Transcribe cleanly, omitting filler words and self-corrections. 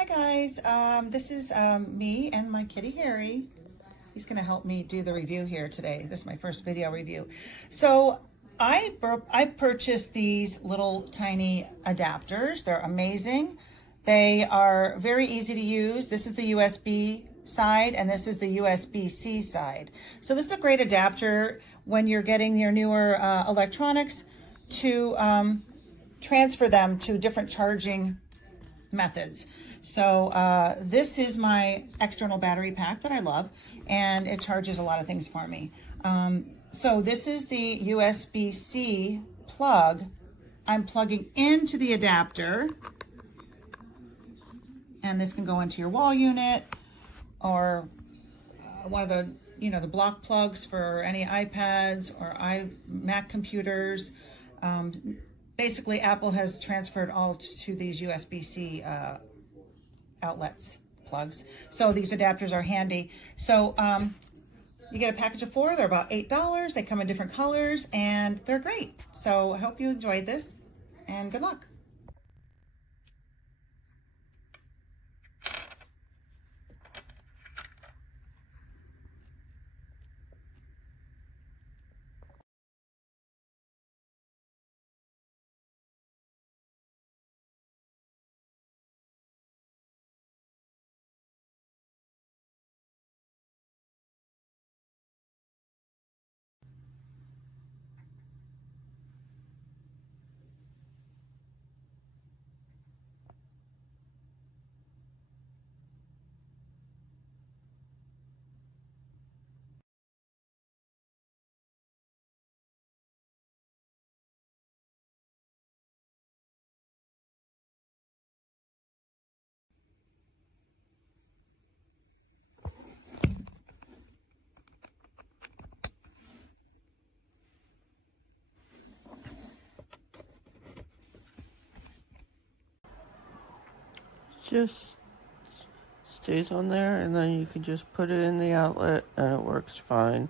Hi guys, this is me and my kitty Harry. He's gonna help me do the review here today. This is my first video review. So I purchased these little tiny adapters. They're amazing. They are very easy to use. This is the USB side and this is the USB-C side. So this is a great adapter when you're getting your newer electronics to transfer them to different charging methods. So this is my external battery pack that I love, and it charges a lot of things for me. So this is the USB-C plug. I'm plugging into the adapter, and this can go into your wall unit or one of the the block plugs for any iPads or Mac computers. Basically, Apple has transferred all to these USB-C outlets, plugs. So these adapters are handy. So you get a package of 4. They're about $8. They come in different colors, and they're great. So I hope you enjoyed this, and good luck. Just stays on there, and then you can just put it in the outlet and it works fine.